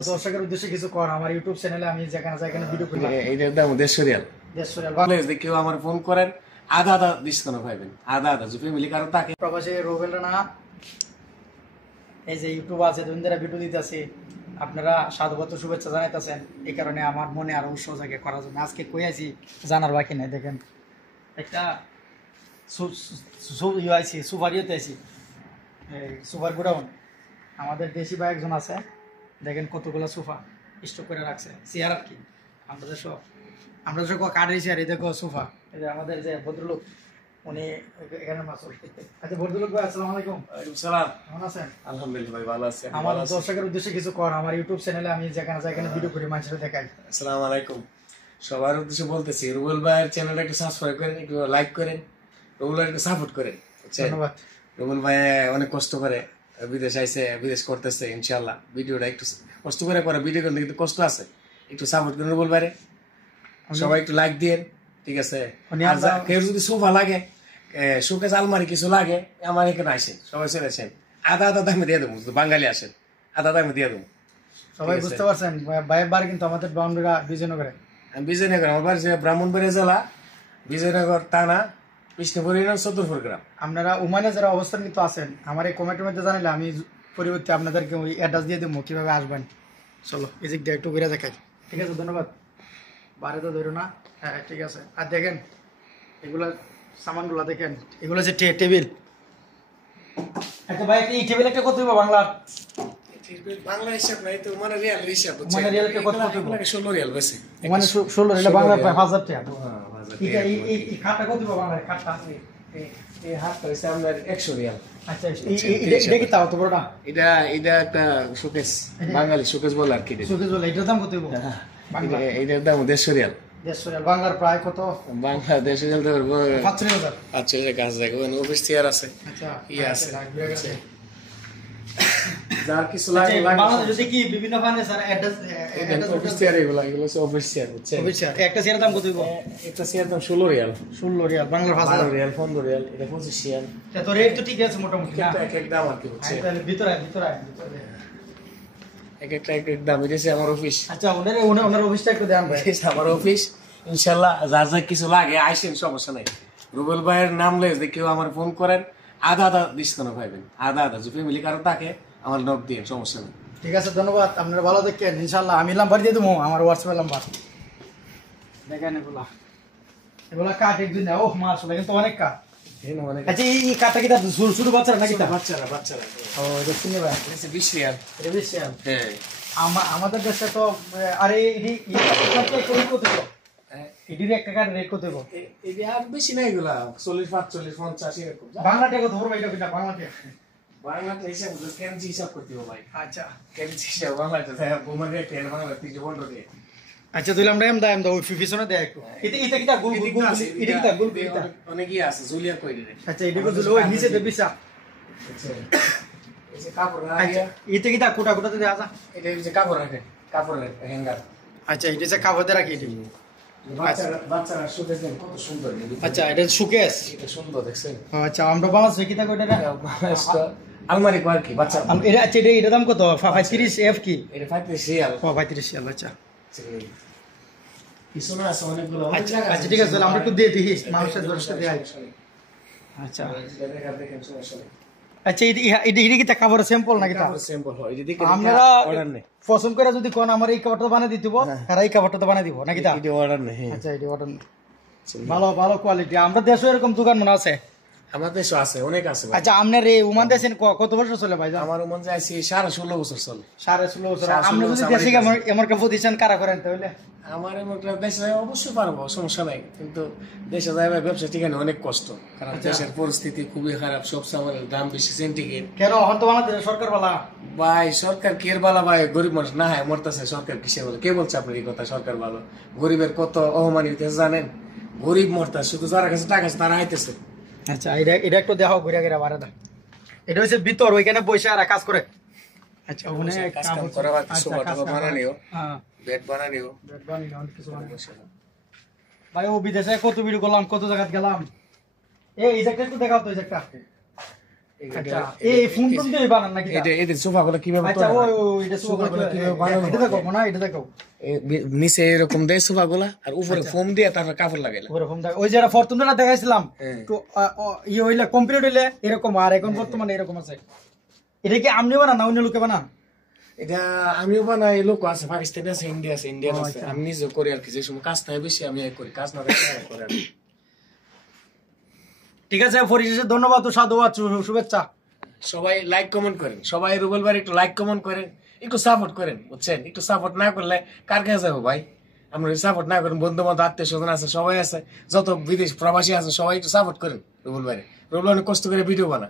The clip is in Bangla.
দর্শকের উদ্দেশ্যে কিছু কর আমার ইউটিউব চ্যানেলে আমি যেখানে ভিডিও করি এইটার দাম দেড়শো রিয়াল কেউ আমার ফোন করেন আধা আধা ডিসকাউন্ট পাইবেন আধা যে ফ্যামিলি কারো থাকে প্রবাসী রোবেল রানা এই যে ইউটিউব আছে দুইদিন ভিডিও দিতেছি আপনারা সাধুবাদ শুভেচ্ছা জানাইতেছেন এই কারণে আমার মনে আরো উৎসাহ জাগে করার জন্য আজকে কই আছি জানার বাকি নাই দেখেন একটা সুপারিওতে আছি এই সুপার গোডাউন আমাদের দেশি ভাই একজন আছে দেখেন কতগুলো সোফা স্টক করে রাখছে চেয়ার আর কি আমরা সব কাঠের চেয়ার এই দেখো সোফা এই যে আমাদের যে ভদ্রলোক উনি এখানে মাসুল। আচ্ছা ভদ্রলোক ভাই আসসালামু আলাইকুম। ওয়ালাইকুম সালাম। কেমন আছেন? আলহামদুলিল্লাহ ভাই ভালো আছি। আমার দর্শকের উদ্দেশ্যে কিছু কর আমার ইউটিউব চ্যানেলে আমি যেখানে ভিডিও করি মানুষের দেখাই। আসসালামু আলাইকুম। সবার উদ্দেশ্যে বলতেছি রুবেল ভাইয়ের চ্যানেলটা একটু সাবস্ক্রাইব করেন, একটু লাইক করেন, রুবেল ভাই একটু সাপোর্ট করেন। ধন্যবাদ। রুবেল ভাই অনেক কষ্ট করে বিদেশ আইছে, বিদেশ করতেছে ইনশাআল্লাহ। ভিডিওটা একটু কষ্ট করে ভিডিও করতে কিন্তু কষ্ট আছে, একটু সাপোর্ট করেন রুবেল ভাইরে। সবাই একটু লাইক দিয়েন, ঠিক আছে? আর কেউ যদি সোফা লাগে, শোকেস আলমারি কিছু লাগে, আমার এখানে আসেন, সবাই চলে আসেন, আধা দামে দিয়ে দেবো। বাঙালি আসেন, আধা দামে দিয়ে দেবো। সবাই বুঝতে পারছেন ভাইয়ের বাড়ি কিন্তু আমাদের বাউন্ডারিরা বিজয়নগরে। আমি বিজয়নগর, আমার বাড়ি ব্রাহ্মণবাড়িয়া জেলা, বিজয়নগর থানা, বিষ্ণুপুর ইউনিয়ন, চতুরপুর গ্রাম। আপনারা ওমানে যারা অবস্থান কিন্তু আছেন আমার এই কমেন্টের মধ্যে জানালে আমি পরিবর্তে আপনাদেরকে ওই অ্যাড্রেস দিয়ে দেবো কিভাবে আসবেন। চলো এদিক দিয়ে একটু ঘুরে দেখাই। ঠিক আছে, ধন্যবাদ। বারে তো ধরো না। হ্যাঁ ঠিক আছে। আর দেখেন এগুলা সামানগুলো দেখেন, এগুলো হচ্ছে টেবিল। আচ্ছা ভাই এই টেবিল একটা কত দিব বাংলার? বাংলা হিসাব নাই তো, মানে রিয়াল হিসাব হচ্ছে। মানে রিয়াল কে কত দিব? 16 রিয়াল বেশি। মানে 16 এটা বাংলার প্রায় 1000 টাকা। হ্যাঁ এই খাটটা কত দিব বাংলার খাটটা? এই হাতটা হচ্ছে আপনার 100 রিয়াল। আচ্ছা এটা কি তাও তো বড়টা? এটা একটা শোকেস, বাঙালি শোকেস বলে আর কি। শোকেস বলে এটার দাম কত দিব? বাংলা এটার দাম 150 রিয়াল। 150 রিয়াল বাংলার প্রায় কত? বাংলাদেশ রিয়াল তো 45,000। আচ্ছা এটা কাজ দেখো, অফিস চেয়ার আছে। আচ্ছা আছে আছে যার কিছু লাগে বাংলাদেশ যদি কি বিভিন্ন ফার্নিচার অ্যাড্রেস অফিস চেয়ার এগুলো হচ্ছে অফিস চেয়ার হচ্ছে। অফিস চেয়ার একটা চেয়ারের দাম কত দিব? একটা চেয়ার দাম 16 রিয়াল। 16 রিয়াল বাংলার 5000 রিয়াল, 15 রিয়াল, এটা 25 রিয়াল। এত রেট তো ঠিক আছে মোটামুটি না? এক এক দাম আর কি হচ্ছে। তাহলে ভিতরে এক এক দাম। এটা হচ্ছে আমার অফিস। আচ্ছা ওনার অফিসটা একটু দেন ভাই। আমার অফিস ইনশাআল্লাহ যা কিছু লাগে আইসেন, সমস্যা নাই। রুবেল ভাইয়ের নাম লে কেউ আমার ফোন করেন, আধা ডিসকাউন্ট পাইবেন, আধা যে ফ্যামিলি কারো থাকে আমার নক দিয়ে, সমস্যা নেই। ঠিক আছে, ধন্যবাদ। আপনারা ভালো দেখেন ইনশাআল্লাহ। আমি নাম্বার দিয়ে দেবো, আমার হোয়াটসঅ্যাপ নাম্বার। দেখেন এগুলা কাঠ একদিন না। ওহ মাশাআল্লাহ, কিন্তু অনেক কাঠ। আচ্ছা এই কাঠটা কি শুধু বাচ্চারা নাকি? বাচ্চারা। ও এটা চিনি ভাই, এটা 20 রিয়াল। এটা 20 রিয়াল। হ্যাঁ আমাদের দেশে তো আরে এটির একটা কাঠ রেট কত দেবো? এটা আর বেশি না, এগুলা 40 45 50 এরকম। বাংলা টাকা কত পড়বে এটা? কিনা বাংলা টাকা? বাংলা হিসাব কেজি হিসাব করতে হবে ভাই। আচ্ছা কেজি হিসাব বাংলাতে বোমার রেট এর বাংলা 315 দিয়ে। আচ্ছা তুই আমরা দাও ওই পিছনে দেয় একটু। এটা কিটা গোল অনেকই আছে জুলিয়া কই দিলে। আচ্ছা এটা গোল ওই নিচে দে বিছা। আচ্ছা এই যে কাপড় আচ্ছা এটা কিটা কোটা দে আসা। এটা এই যে কাপড় রাখে, কাপড় হ্যাঙ্গার। আচ্ছা এটা যে কাপড় রাখি এটা। বাচ্চারা শোকেস দেন কত সুন্দর। আচ্ছা এটা শোকেস, এটা সুন্দর দেখছেন? আচ্ছা আমরা বাংলাদেশে কিটা কইটা না আলমারি কর কি বাচ্চা। এটা আচ্ছা এটা দাম কত? 35 এফ কি? এটা 35 রিয়াল। 35 রিয়াল। আচ্ছা কিছু না আছে অনেকগুলো। আচ্ছা ঠিক আছে আমরা একটু দিয়ে দিই মানুষের দর্শককে দেই। আচ্ছা দেখেন সমস্যা নেই। আচ্ছা এটা কি তা কাপড় স্যাম্পল নাকি? কাপড় স্যাম্পল হয়। এই যে দেখেন আমরা অর্ডার নেই, পছন্দ করে যদি কোন আমার এই কাপড়টা বানিয়ে দিতে দিব আর এই কাপড়টা তো বানিয়ে দিব নাকি? তা এটা অর্ডার নেই। আচ্ছা এটা অর্ডার নেই। ভালো কোয়ালিটি। আমরা দেশে এরকম দোকান মনে আছে? আমাদের দেশে আছে, অনেক আছে ভাই। আচ্ছা আপনার এই ওমান দেশে কত বছর চলে ভাই? আমার ওমান যাইছি 16.5 বছর চলে। 16.5 বছর। আমরা যদি দেশে এমন একটা প্রতিষ্ঠান কারা করেন তাহলে আমার এমনটা দেশে যাই অবশ্যই পারবো, সমস্যা নাই। কিন্তু দেশে যাইবার ব্যবসা ঠিকানা অনেক কষ্ট, কারণ দেশের পরিস্থিতি খুবই খারাপ। সব সামানের দাম বেশি, সেন্টিগ্রেড। কেন এখন তো বাংলাদেশের সরকার বলা ভাই? সরকার কের বালা ভাই? গরিব মানুষ না হয় মরতেছে, সরকার কিসে বলে? কে বলছে আপনার এই কথা সরকার ভালো? গরিবের কত অপমানিত জানেন? গরিব মরতেছে, শুধু যারা কাছে টাকা আছে তারা আইতেছে। আচ্ছা এটা একটু দেখো ঘুরে বাড়া দা। এটা হচ্ছে ভিতর, ওইখানে বসে আর কাজ করে। আচ্ছা ওখানে কাজ করা বাকি সোফা বানানিও, হ্যাঁ বেড বানানিও কিছু বানানিও। ভাই ও বিদেশে কত ভিডিও করলাম, কত জায়গা গেলাম। এই জায়গাটা একটু দেখাও তো, এই জায়গাটা আচ্ছা এই ফোন টোন দিয়ে বানান নাকি এটা এদের সোফাগুলো কিভাবে আচ্ছা তৈরি হয়? এটা সোফাগুলো কিভাবে বানানো এটা দেখো মনে হয় এটা দেখো নিচে এরকম দেয় সোফাগুলা আর উপরে ফোম দিয়ে তারপর কাপড় লাগাইলা। ওরকম দেখো ওই যেটা ফরচুনারটা দেখাইছিলাম হ্যাঁ। তো ইয়ে হইলে কমপ্লিট হইলে এরকম আর এখন বর্তমানে এরকম আছে। এটা কি আপনি বানান না অন্য লোকে বানান? এটা আমিও বানাই, লোক আছে পাকিস্তানি আছে, ইন্ডিয়া আছে, ইন্ডিয়ান ও, আছে, আচ্ছা। আমি নিজেও করি আর কি। যে সময় কাজ থাকে বেশি আমি করি, কাজ না থাকলে আমি করি আর কি। ঠিক আছে পরিশেষে ধন্যবাদ ও সাধুবাদ শুভেচ্ছা। সবাই লাইক কমেন্ট করেন, সবাই রুবেল ভাই একটু লাইক কমেন্ট করেন, একটু সাপোর্ট করেন, বুঝছেন? একটু সাপোর্ট না করলে কার কাছে যাবো ভাই? আমরা সাপোর্ট না করেন, বন্ধু বান্ধব আত্মীয় স্বজন আছে, সবাই আছে, যত বিদেশ প্রবাসী আছে সবাই একটু সাপোর্ট করেন রুবেল ভাই। রুবেল অনেক কষ্ট করে ভিডিও বানা।